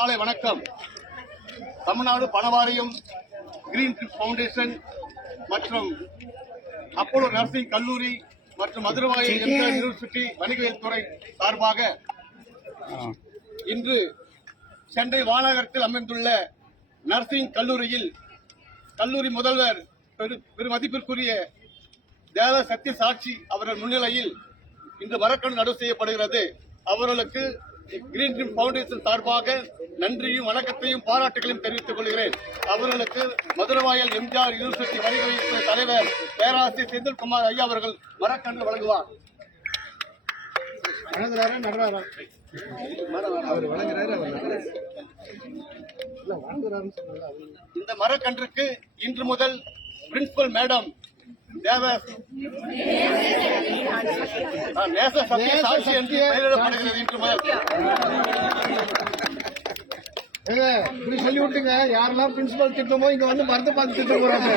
காலை வணக்கம். Tamil Nadu பணவாரியம், green tree foundation மற்றும் அப்போலோ நர்சிங் கல்லூரி மற்றும் மதுரவாயல் யூனிவர்சிட்டி வணிகவியல் துறை சார்பாக இன்று சென்னை வானகரத்தில் அமைந்துள்ள நர்சிங் கல்லூரியில் கல்லூரி முதல்வர் பெருமதிப்பிற்குரிய தேவ சத்திய சாட்சி அவர்கள் முன்னிலையில் இன்று மரக்கன்று நடவு செய்யப்படுகிறது. அவர்களுக்கு கிரீன் ட்ரீ ஃபவுண்டேஷன் சார்பாக நன்றியும் வணக்கத்தையும் பாராட்டுகளையும் தெரிவித்துக் கொள்கிறேன். அவர்களுக்கு மதுரவாயல் எம்ஜிஆர் யூனிவர்சிட்டி வணிகவியல் தலைவர் பேராசிரியர் செந்தில்குமார் ஐயா அவர்கள் மரக்கன்று வழங்குவார். இந்த மரக்கன்றுக்கு இன்று முதல் பிரின்சிபல் மேடம் நேச சத்திய சாட்சி என்று பெயரிடப்படுகிறது. இன்று முதல் இப்படி சொல்லி விட்டுங்க, யாரெல்லாம் பிரின்சிபல் திட்டமோ இங்க வந்து மருந்து பார்த்து திட்ட போறாங்க.